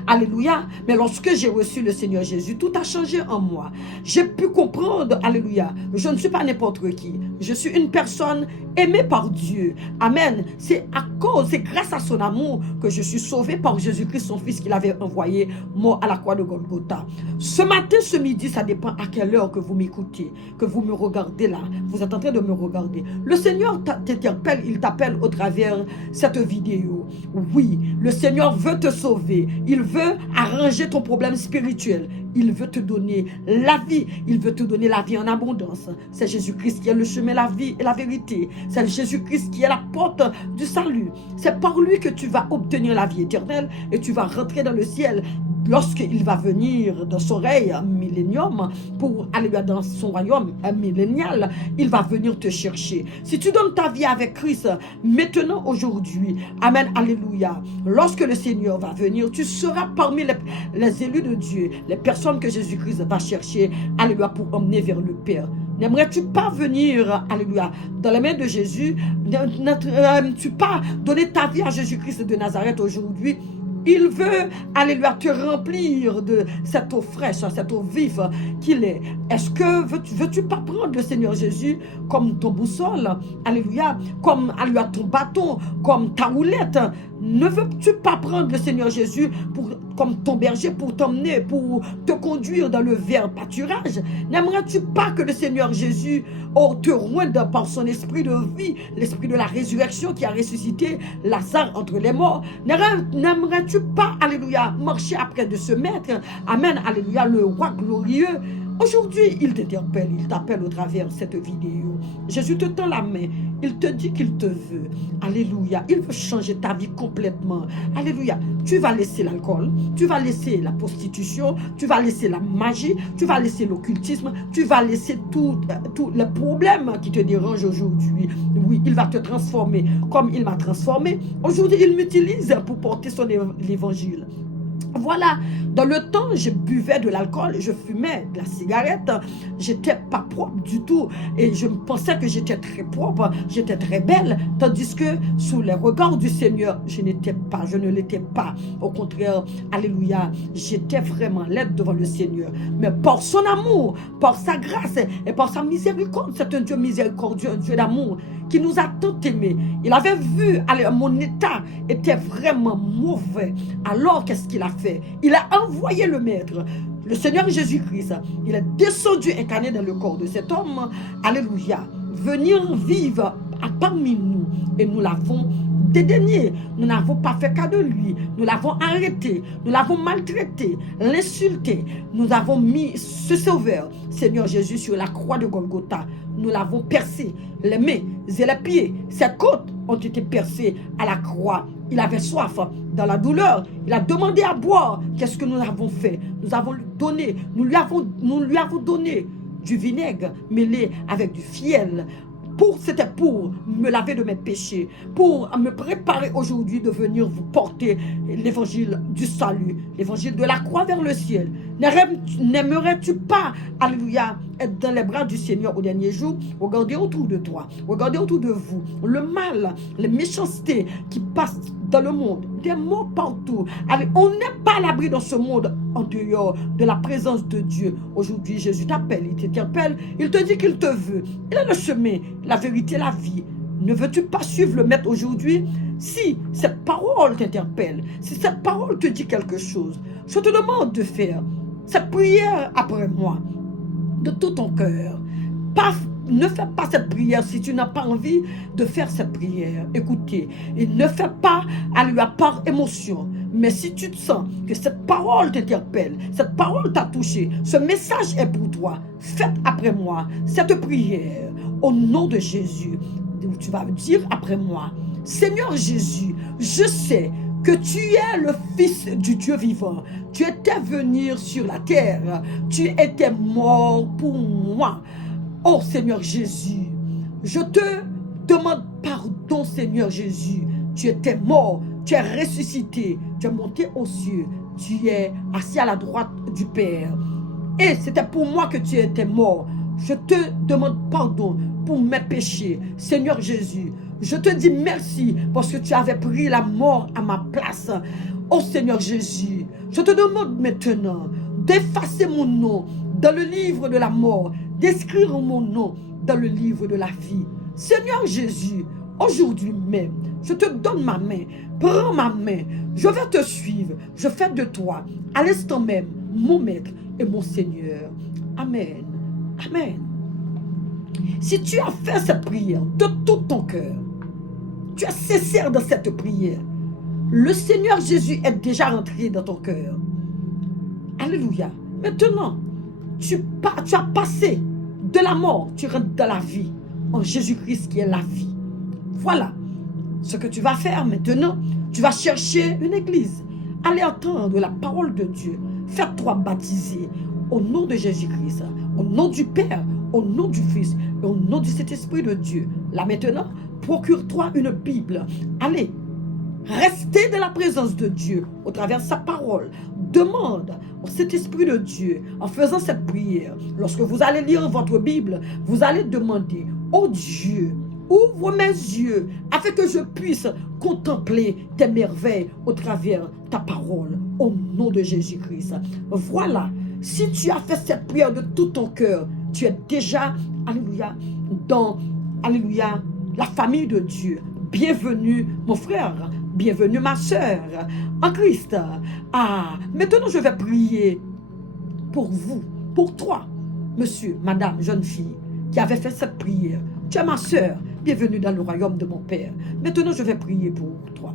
Alléluia. Mais lorsque j'ai reçu le Seigneur Jésus, tout a changé en moi. J'ai pu comprendre, alléluia, je ne suis pas n'importe qui. Je suis une personne aimée par Dieu. Amen. C'est à cause, c'est grâce à son amour que je suis sauvé par Jésus-Christ, son Fils qu'il avait envoyé mort à la croix de Golgotha. Ce matin, ce midi, ça dépend à quelle heure que vous m'écoutez, que vous me regardez là. Vous êtes en train de me regarder. Le Seigneur t'interpelle, il t'appelle au travers cette vidéo. Oui, le Seigneur veut te sauver. Il veut arranger ton problème spirituel. Il veut te donner la vie. Il veut te donner la vie en abondance. C'est Jésus-Christ qui est le chemin, la vie et la vérité. C'est Jésus-Christ qui est la porte du salut. C'est par lui que tu vas obtenir la vie éternelle et tu vas rentrer dans le ciel lorsqu'il va venir dans son règne millénium pour aller dans son royaume millénial. Il va venir te chercher. Si tu donnes ta vie avec Christ maintenant, aujourd'hui, amen, alléluia, lorsque le Seigneur va venir, tu seras parmi les élus de Dieu, les personnes que Jésus-Christ va chercher, alléluia, pour emmener vers le Père. N'aimerais-tu pas venir, alléluia, dans les mains de Jésus? N'aimerais-tu pas donner ta vie à Jésus-Christ de Nazareth aujourd'hui? Il veut, alléluia, te remplir de cette eau fraîche, cette eau vive qu'il est. Est-ce que veux-tu pas prendre le Seigneur Jésus comme ton boussole, alléluia, comme alléluia, ton bâton, comme ta roulette? Ne veux-tu pas prendre le Seigneur Jésus comme ton berger pour t'emmener, pour te conduire dans le vert pâturage? N'aimerais-tu pas que le Seigneur Jésus te roinde par son esprit de vie, l'esprit de la résurrection qui a ressuscité Lazare entre les morts? N'aimerais-tu pas, alléluia, marcher après de ce maître, amen, alléluia, le roi glorieux, Aujourd'hui, il t'interpelle, il t'appelle au travers de cette vidéo. Jésus te tend la main, il te dit qu'il te veut. Alléluia, il veut changer ta vie complètement. Alléluia, tu vas laisser l'alcool, tu vas laisser la prostitution, tu vas laisser la magie, tu vas laisser l'occultisme, tu vas laisser tous les problèmes qui te dérangent aujourd'hui. Oui, il va te transformer comme il m'a transformé. Aujourd'hui, il m'utilise pour porter son évangile. Voilà, dans le temps, je buvais de l'alcool, je fumais de la cigarette, j'étais pas propre du tout et je pensais que j'étais très propre, j'étais très belle, tandis que sous les regards du Seigneur, je ne l'étais pas. Au contraire, alléluia, j'étais vraiment laide devant le Seigneur. Mais par son amour, par sa grâce et par sa miséricorde, c'est un Dieu miséricordieux, un Dieu d'amour qui nous a tant aimés. Il avait vu, allez, mon état était vraiment mauvais. Alors, qu'est-ce qu'il a fait? Il a envoyé le Maître, le Seigneur Jésus-Christ. Il est descendu incarné dans le corps de cet homme. Alléluia. Venir vivre parmi nous. Et nous l'avons dédaigné. Nous n'avons pas fait cas de lui. Nous l'avons arrêté. Nous l'avons maltraité, l'insulté. Nous avons mis ce sauveur, Seigneur Jésus, sur la croix de Golgotha. Nous l'avons percé. Les mains et les pieds, ses côtes ont été percées à la croix. Il avait soif dans la douleur. Il a demandé à boire. Qu'est-ce que nous avons fait? Nous avons donné, nous lui avons donné du vinaigre mêlé avec du fiel. C'était pour me laver de mes péchés, pour me préparer aujourd'hui de venir vous porter l'évangile du salut, l'évangile de la croix vers le ciel. N'aimerais-tu pas, alléluia, être dans les bras du Seigneur au dernier jour? Regardez autour de toi, regardez autour de vous, le mal, les méchancetés qui passent dans le monde, des morts partout. Allez, on n'est pas à l'abri dans ce monde en dehors de la présence de Dieu. Aujourd'hui, Jésus t'appelle, il t'interpelle, il te dit qu'il te veut. Il est le chemin, la vérité, la vie. Ne veux-tu pas suivre le Maître aujourd'hui? Si cette parole t'interpelle, si cette parole te dit quelque chose, je te demande de faire cette prière après moi, de tout ton cœur. Ne fais pas cette prière si tu n'as pas envie de faire cette prière. Écoutez, et ne fais pas par émotion. Mais si tu te sens que cette parole t'interpelle, cette parole t'a touché, ce message est pour toi, faites après moi cette prière au nom de Jésus. Tu vas dire après moi, Seigneur Jésus, je sais que tu es le Fils du Dieu vivant. Tu étais venu sur la terre. Tu étais mort pour moi. Oh Seigneur Jésus, je te demande pardon Seigneur Jésus. Tu étais mort, tu es ressuscité, tu es monté aux cieux, tu es assis à la droite du Père. Et c'était pour moi que tu étais mort. Je te demande pardon pour mes péchés. Seigneur Jésus, je te dis merci parce que tu avais pris la mort à ma place. Oh Seigneur Jésus, je te demande maintenant d'effacer mon nom dans le livre de la mort, d'écrire mon nom dans le livre de la vie. Seigneur Jésus, aujourd'hui même, je te donne ma main. Prends ma main. Je vais te suivre. Je fais de toi, à l'instant même, mon Maître et mon Seigneur. Amen. Amen. Si tu as fait cette prière de tout ton cœur, tu es sincère dans cette prière, le Seigneur Jésus est déjà rentré dans ton cœur. Alléluia. Maintenant, tu as passé de la mort, tu rentres dans la vie, en Jésus-Christ qui est la vie. Voilà ce que tu vas faire maintenant. Tu vas chercher une église. Allez entendre la parole de Dieu. Fais-toi baptiser au nom de Jésus-Christ, au nom du Père, au nom du Fils et au nom du Saint-Esprit de Dieu. Là maintenant, procure-toi une Bible. Allez, restez dans la présence de Dieu au travers de sa parole. Demande au Saint-Esprit de Dieu en faisant cette prière. Lorsque vous allez lire votre Bible, vous allez demander: oh Dieu, ouvre mes yeux afin que je puisse contempler tes merveilles au travers de ta parole, au nom de Jésus-Christ. Voilà, si tu as fait cette prière de tout ton cœur, tu es déjà, alléluia, dans, alléluia, la famille de Dieu. Bienvenue mon frère, bienvenue ma soeur en Christ. Ah, maintenant je vais prier pour vous, pour toi, monsieur, madame, jeune fille, qui avait fait cette prière. Tu es ma soeur, bienvenue dans le royaume de mon Père. Maintenant je vais prier pour toi.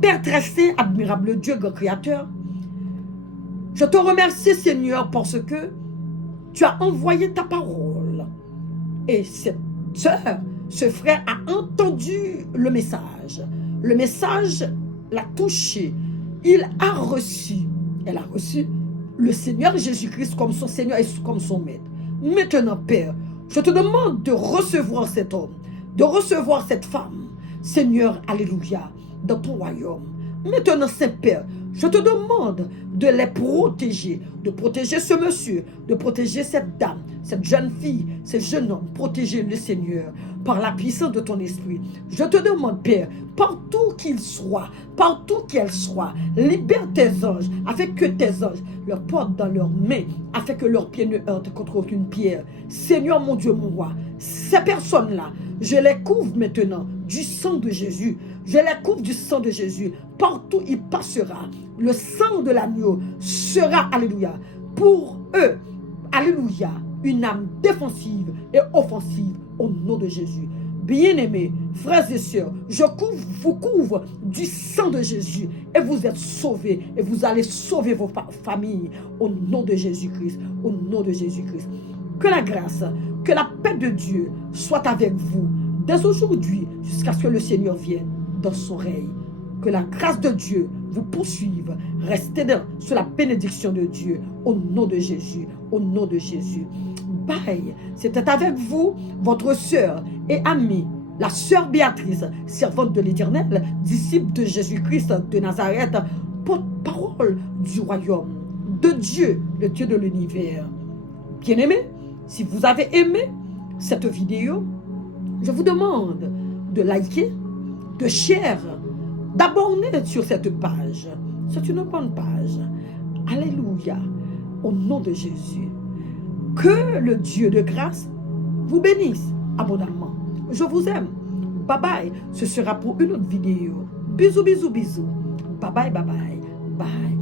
Père très saint, admirable Dieu, grand créateur, je te remercie Seigneur parce que Tu as envoyé ta parole. Et cette sœur, ce frère a entendu le message. Le message l'a touché. Il a reçu. Elle a reçu le Seigneur Jésus-Christ comme son Seigneur et comme son Maître. Maintenant, Père, je te demande de recevoir cet homme, de recevoir cette femme, Seigneur, alléluia, dans ton royaume. Maintenant, Saint-Père, je te demande de les protéger, de protéger ce monsieur, de protéger cette dame, cette jeune fille, ce jeune homme. Protéger le Seigneur par la puissance de ton esprit. Je te demande, Père, partout qu'il soit, partout qu'elle soit, libère tes anges, afin que tes anges leur portent dans leurs mains, afin que leurs pieds ne heurtent contre aucune pierre. Seigneur, mon Dieu, mon roi, ces personnes-là, je les couvre maintenant du sang de Jésus. Je les couvre du sang de Jésus. Partout il passera, le sang de l'agneau sera, alléluia, pour eux, alléluia, une âme défensive et offensive au nom de Jésus. Bien-aimés, frères et sœurs, je vous couvre du sang de Jésus et vous êtes sauvés et vous allez sauver vos familles au nom de Jésus-Christ, au nom de Jésus-Christ. Que la grâce, que la paix de Dieu soit avec vous dès aujourd'hui jusqu'à ce que le Seigneur vienne dans son règne. Que la grâce de Dieu vous poursuive. Restez sous la bénédiction de Dieu au nom de Jésus, au nom de Jésus. Bye. C'était avec vous, votre sœur et amie, la sœur Béatrice, servante de l'Éternel, disciple de Jésus-Christ de Nazareth, porte-parole du royaume de Dieu, le Dieu de l'univers. Bien-aimés, si vous avez aimé cette vidéo, je vous demande de liker, de share, d'abonner sur cette page. C'est une bonne page. Alléluia. Au nom de Jésus. Que le Dieu de grâce vous bénisse abondamment. Je vous aime. Bye bye. Ce sera pour une autre vidéo. Bisous, bisous, bisous. Bye bye, bye bye. Bye.